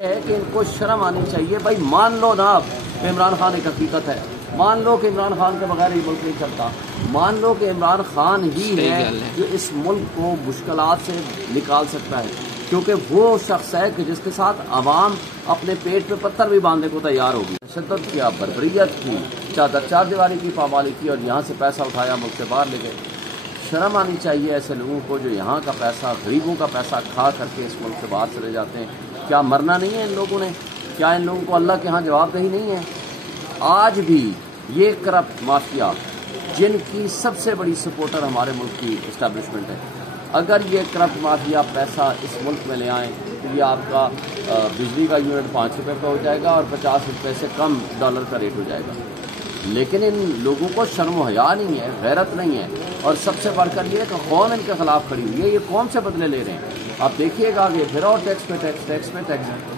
ہے کہ ان کو شرم آنی چاہیے بھائی، مان لو نا آپ عمران خان ایک حقیقت ہے، مان لو کہ عمران خان کے بغیر یہ ملک نہیں چلتا، مان لو کہ عمران خان ہی ہے جو اس ملک کو مشکلات سے نکال سکتا ہے، کیونکہ وہ شخص ہے کہ جس کے ساتھ عوام اپنے پیٹ پہ پتھر بھی باندھنے کو تیار ہوگی۔ تشدد کیا، بربریت کی، چار دیواری کی پامالی کی اور یہاں سے پیسہ اٹھایا ملک سے باہر لے گئے۔ شرم آنی چاہیے ایسے لوگوں کو جو یہاں کا پیسہ، غریبوں کا پیسہ کھا کر کے اس ملک سے باہر چلے جاتے ہیں۔ کیا مرنا نہیں ہے ان لوگوں نے؟ کیا ان لوگوں کو اللہ کے ہاں جواب دہی نہیں ہے؟ آج بھی یہ کرپٹ مافیا جن کی سب سے بڑی سپورٹر ہمارے ملک کی اسٹیبلشمنٹ ہے، اگر یہ کرپٹ مافیا پیسہ اس ملک میں لے آئیں تو یہ آپ کا بجلی کا یونٹ 5 روپے پہ ہو جائے گا اور 50 روپے سے کم ڈالر کا ریٹ ہو جائے گا۔ لیکن ان لوگوں کو شرم و حیا نہیں ہے، غیرت نہیں ہے، اور سب سے بڑھ کر یہ کہ قوم ان کے خلاف کھڑی ہوئی ہے۔ یہ قوم سے بدلے لے رہے ہیں۔ آپ دیکھیے گا کہ پھر اور ٹیکس پہ ٹیکس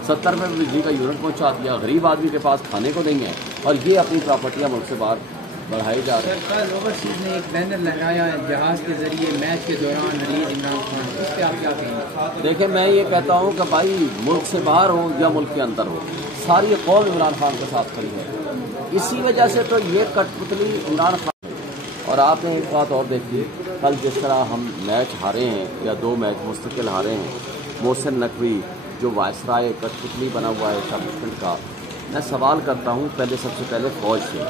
70 روپے بجلی کا یونٹ پہنچا دیا، غریب آدمی کے پاس کھانے کو نہیں ہے، اور یہ اپنی پراپرٹیاں ملک سے باہر بڑھائی جا رہی ہیں۔ اوورسیز نے ایک بینر لگایا ہے جہاز کے ذریعے میچ کے دوران ریلیز عمران خان، اس پہ آپ کیا کہیں گے؟ دیکھیں، میں یہ کہتا ہوں کہ بھائی ملک سے باہر ہو یا ملک کے اندر ہو، ساری قوم عمران خان کے ساتھ کھڑی ہے۔ اسی وجہ سے تو یہ کٹ پتلی عمران خان۔ اور آپ نے ایک بات اور دیکھی، کل جس طرح ہم میچ ہارے ہیں یا 2 میچ مستقل ہارے ہیں، محسن نقوی جو وائسرائے کٹ پتلی بنا ہوا ہے اسٹیبلشمنٹ کا، میں سوال کرتا ہوں سب سے پہلے فوج سے۔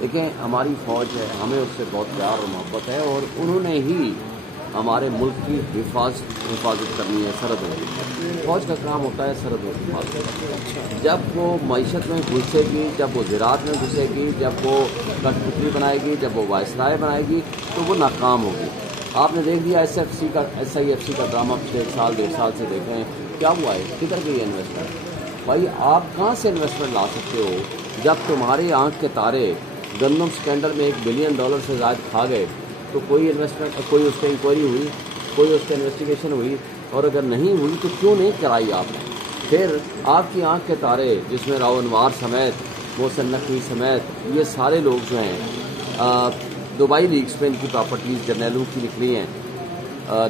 دیکھیں، ہماری فوج ہے، ہمیں اس سے بہت پیار اور محبت ہے، اور انہوں نے ہی ہمارے ملک کی حفاظت کرنی ہے، سرحد کی۔ فوج کا کام ہوتا ہے سرحد کی حفاظت۔ جب وہ معیشت میں گھسے گی، جب وہ زراعت میں گھسے گی، جب وہ کٹ پتلی بنائے گی، جب وہ وائسرائے بنائے گی، تو وہ ناکام ہوگی۔ آپ نے دیکھ لیا ایس آئی ایف سی کا ڈرامہ پچھلے 1.5 سال سے دیکھ رہے ہیں، کیا ہوا ہے، کدھر گئی ہے انویسٹمنٹ؟ بھائی آپ کہاں سے انویسٹمنٹ لا سکتے ہو جب تمہارے آنکھ کے تارے گندم سکینڈل میں $1 بلین سے زائد کھا گئے؟ تو کوئی انویسٹمنٹ، کوئی اس کی انکوائری ہوئی، کوئی اس کی انویسٹیگیشن ہوئی؟ اور اگر نہیں ہوئی تو کیوں نہیں کرائی آپ نے؟ پھر آپ کی آنکھ کے تارے جس میں راو انوار سمیت، محسن نقوی سمیت یہ سارے لوگ جو ہیں دبئی لیگز پہ ان کی پراپرٹیز جرنیلوں کی نکلی ہیں،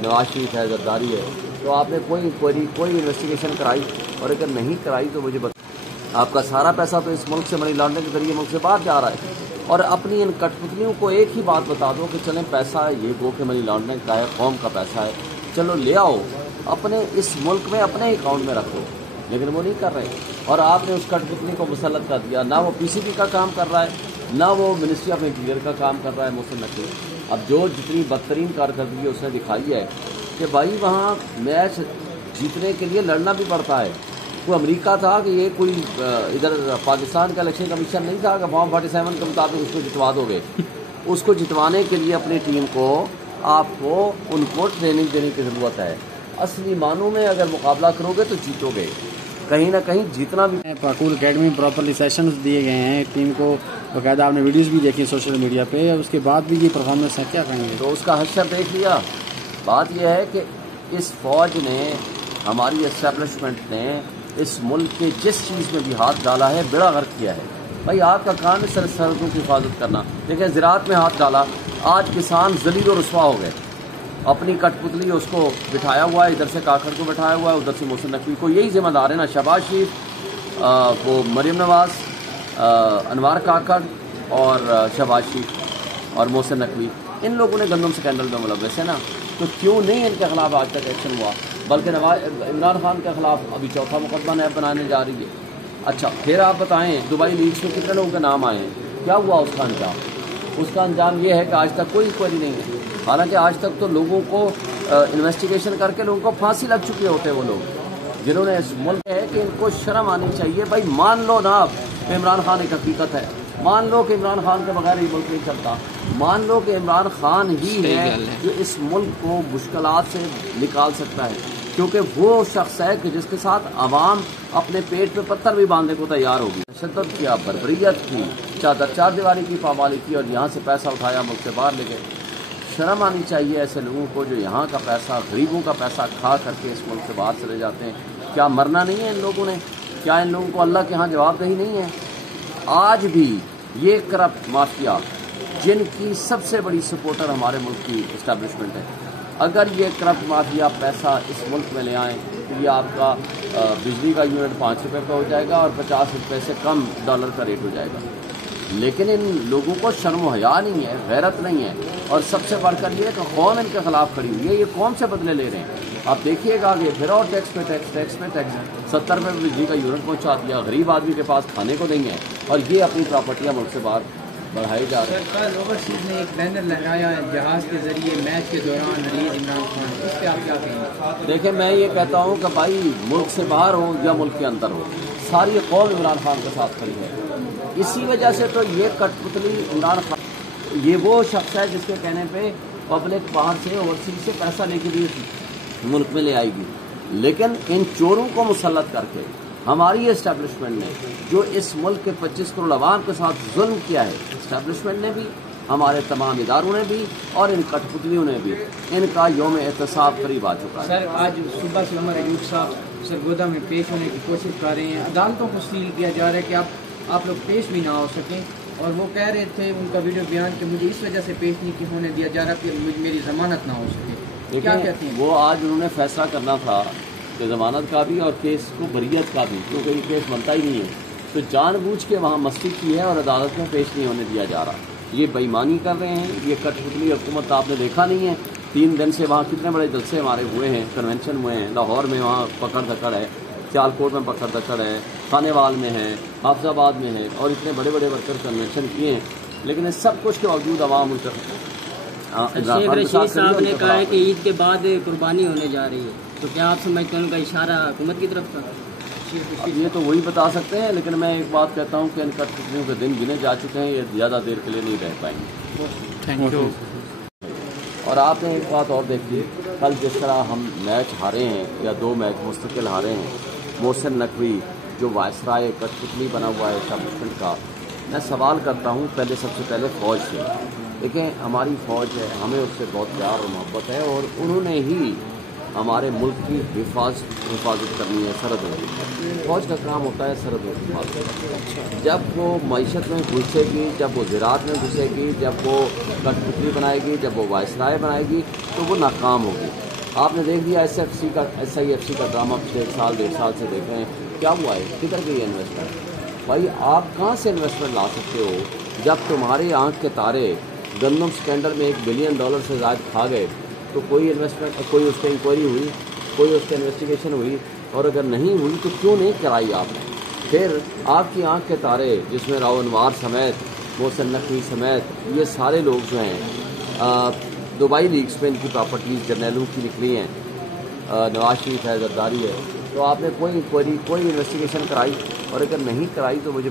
نواز شریف ہے، زرداری ہے، تو آپ نے کوئی انکوائری، کوئی انویسٹیگیشن کرائی؟ اور اگر نہیں کرائی تو مجھے آپ کا سارا پیسہ تو اس ملک سے منی لانڈرنگ کے ذریعے ملک سے باہر جا رہا ہے۔ اور اپنی ان کٹ پتلیوں کو ایک ہی بات بتا دو کہ چلیں پیسہ یہ گو کہ منی لانڈرنگ کا ہے، قوم کا پیسہ ہے، چلو لے آؤ اپنے اس ملک میں اپنے اکاؤنٹ میں رکھو، لیکن وہ نہیں کر رہے۔ اور آپ نے اس کٹ پتلی کو مسلط کر دیا، نہ وہ پی سی بی کا کام کر رہا ہے، نہ وہ منسٹری آف انٹیریئر کا کام کر رہا ہے محسن نقوی۔ اب جو جتنی بدترین کارکردگی اس نے دکھائی ہے کہ بھائی وہاں میچ جیتنے کے لیے لڑنا بھی پڑتا ہے۔ کوئی امریکہ تھا کہ یہ کوئی ادھر پاکستان کا الیکشن کمیشن نہیں تھا کہ فارم 47 کے مطابق اس کو جتوا دو گے۔ اس کو جتوانے کے لیے اپنی ٹیم کو، آپ کو ان کو ٹریننگ دینے کی ضرورت ہے۔ اصلی معنوں میں اگر مقابلہ کرو گے تو جیتو گے، کہیں نہ کہیں جیتنا بھی۔ پاکول اکیڈمی پراپرلی سیشنز دیے گئے ہیں ٹیم کو، باقاعدہ آپ نے ویڈیوز بھی دیکھی سوشل میڈیا پہ، اس کے بعد بھی یہ پرفارمنس ہے، کیا کہیں گے؟ تو اس کا حشر دیکھ لیا۔ بات یہ ہے کہ اس فوج نے، ہماری اسٹیبلشمنٹ نے اس ملک کے جس چیز میں بھی ہاتھ ڈالا ہے بیڑا غرق کیا ہے۔ بھائی آپ کا کام ہے سرحدوں کی حفاظت کرنا، دیکھیں زراعت میں ہاتھ ڈالا، آج کسان ذلیل و رسوا ہو گئے۔ اپنی کٹ پتلی اس کو بٹھایا ہوا ہے، ادھر سے کاکڑ کو بٹھایا ہوا ہے، ادھر سے محسن نقوی کو، یہی ذمہ دار ہے نا، شہباز شریف، وہ مریم نواز، انوار کاکڑ اور شہباز شریف اور محسن نقوی، ان لوگوں نے گندم سکینڈل میں ملوث ہے نا، تو کیوں نہیں ان کے خلاف آج تک ایکشن ہوا؟ بلکہ عمران خان کے خلاف ابھی 4تھا مقدمہ نیب بنانے جا رہی ہے۔ اچھا پھر آپ بتائیں دبئی لیگز میں کتنے لوگوں کے نام آئے ہیں، کیا ہوا اس کا انجام؟ اس کا انجام یہ ہے کہ آج تک کوئی انکوائری نہیں ہے، حالانکہ آج تک تو لوگوں کو انویسٹیگیشن کر کے لوگوں کو پھانسی لگ چکے ہوتے ہیں وہ لوگ جنہوں نے اس ملک ہے کہ ان کو شرم آنی چاہیے بھائی، مان لو نا آپ عمران خان ایک حقیقت ہے، مان لو کہ عمران خان کے بغیر یہ ملک نہیں چلتا، مان لو کہ عمران خان ہی ہے جو اس ملک کو مشکلات سے نکال سکتا ہے، کیونکہ وہ شخص ہے کہ جس کے ساتھ عوام اپنے پیٹ پہ پتھر بھی باندھنے کو تیار ہوگی۔ تشدد کیا، بربریت کی، چار دیواری کی پامالی کی اور یہاں سے پیسہ اٹھایا ملک سے باہر لے گئے۔ شرم آنی چاہیے ایسے لوگوں کو جو یہاں کا پیسہ، غریبوں کا پیسہ کھا کر کے اس ملک سے باہر چلے جاتے ہیں۔ کیا مرنا نہیں ہے ان لوگوں نے؟ کیا ان لوگوں کو اللہ کے ہاں جواب دہی نہیں ہے؟ آج بھی یہ کرپٹ مافیا جن کی سب سے بڑی سپورٹر ہمارے ملک کی اسٹیبلشمنٹ ہے، اگر یہ کرپٹ مافیا پیسہ اس ملک میں لے آئیں تو تو یہ آپ کا بجلی کا یونٹ 5 روپے کا ہو جائے گا اور 50 روپے سے کم ڈالر کا ریٹ ہو جائے گا. لیکن ان لوگوں کو شرم و حیا نہیں ہے, غیرت نہیں ہے, اور سب سے بڑھ کر یہ کہ قوم ان کے خلاف کھڑی ہوئی ہے. یہ قوم سے بدلے لے رہے ہیں. آپ دیکھیے گا کہ پھر اور ٹیکس پہ ٹیکس 70 روپے بجلی کا یونٹ پہنچا دیا. غریب آدمی کے پاس کھانے کو نہیں ہے, اور یہ اپنی پراپرٹیاں ملک سے باہر بڑھائی جا رہے ہیں. سرکار اوورسیز نے ایک بینر لہرایا ہے جہاز کے ذریعے میچ کے دوران ریلیز عمران خان, اس پہ آپ کیا کہیں گے؟ دیکھیں, میں یہ کہتا ہوں کہ بھائی ملک سے باہر ہو یا ملک کے اندر ہو, ساری قوم عمران خان کے ساتھ کھڑی ہے. اسی وجہ سے تو یہ کٹ پتلی عمران خان, یہ وہ شخص ہے جس کے کہنے پہ پبلک باہر سے اوورسیز سے پیسہ لے کے بھی ملک میں لے آئے گی. لیکن ان چوروں کو مسلط کر کے ہماری اسٹیبلشمنٹ نے جو اس ملک کے 25 کروڑ عوام کے ساتھ ظلم کیا ہے, اسٹیبلشمنٹ نے بھی, ہمارے تمام اداروں نے بھی, اور ان کٹ پتلیوں نے بھی, ان کا یوم احتساب قریب آ چکا ہے. سر آج صبح سے عمر ایوب صاحب سرگودا میں پیش ہونے کی کوشش کر رہے ہیں. عدالتوں کو سیل کیا جا رہا ہے کہ آپ لوگ پیش بھی نہ ہو سکیں, اور وہ کہہ رہے تھے ان کا ویڈیو بیان کہ مجھے اس وجہ سے پیش نہیں ہونے دیا جا رہا کہ میری ضمانت نہ ہو سکے. کیا کہتے ہیں؟ وہ آج انہوں نے فیصلہ کرنا تھا کہ ضمانت کا بھی اور کیس کو بریت کا بھی, کیونکہ یہ کیس بنتا ہی نہیں ہے, تو جان بوجھ کے وہاں مستی کی ہے اور عدالت میں پیش نہیں ہونے دیا جا رہا. یہ بےایمانی کر رہے ہیں. یہ کٹ پتلی حکومت آپ نے دیکھا نہیں ہے, 3 دن سے وہاں کتنے بڑے جلسے ہمارے ہوئے ہیں, کنونشن ہوئے ہیں. لاہور میں وہاں پکڑ دھکڑ ہے, سیالکوٹ میں پکڑ دھکڑ ہے, خانے وال میں ہے, حافظ آباد میں ہے, اور اتنے بڑے بڑے ورکر کنونشن کیے ہیں. لیکن اس سب کچھ کے باوجود عوام ان کا شیخ رشید صاحب نے کہا ہے کہ عید کے بعد قربانی ہونے جا رہی ہے, تو کیا آپ سمجھتے ہیں ان کا اشارہ حکومت کی طرف کا؟ یہ تو وہی بتا سکتے ہیں, لیکن میں ایک بات کہتا ہوں کہ ان کٹ پتلیوں کے دن گنے جا چکے ہیں. یہ زیادہ دیر کے لیے نہیں رہ پائیں گے. Thank you. اور آپ نے ایک بات اور دیکھی, کل جس طرح ہم میچ ہارے ہیں یا 2 میچ مستقل ہارے ہیں, محسن نقوی جو وائسرائے کٹ پتلی بنا ہوا ہے اسٹیبلشمنٹ کا, میں سوال کرتا ہوں پہلے سب سے پہلے فوج سے. دیکھیں, ہماری فوج ہے, ہمیں اس سے بہت پیار اور محبت ہے, اور انہوں نے ہی ہمارے ملک کی حفاظت کرنی ہے. سرحد میں فوج کا کام ہوتا ہے سرحد میں حفاظت. جب وہ معیشت میں گھسے گی, جب وہ زراعت میں گھسے گی, جب وہ کٹ پتلی بنائے گی, جب وہ وائسرائے بنائے گی, تو وہ ناکام ہوگی. آپ نے دیکھ لیا SIFC کا ڈرامہ پچھلے 1.5 سال سے دیکھ رہے ہیں, کیا ہوا ہے, کدھر گئی ہے انویسٹمنٹ. بھائی آپ کہاں سے انویسٹمنٹ لا سکتے ہو جب تمہارے آنکھ کے تارے گندم اسکینڈل میں $1 بلین سے زائد کھا گئے. تو کوئی انویسٹمنٹ, کوئی اس پہ انکوائری ہوئی, کوئی اس پہ انویسٹیگیشن ہوئی, اور اگر نہیں ہوئی تو کیوں نہیں کرائی آپ نے. پھر آپ کی آنکھ کے تارے جس میں راو انوار سمیت, محسن نقوی سمیت, یہ سارے لوگ جو ہیں دبئی لیگز پہ ان کی پراپرٹیز جرنیلوں کی نکلی ہیں, نواز شریف ہے, زرداری ہے, تو آپ نے کوئی انکوائری, کوئی انویسٹیگیشن کرائی, اور اگر نہیں کرائی تو مجھے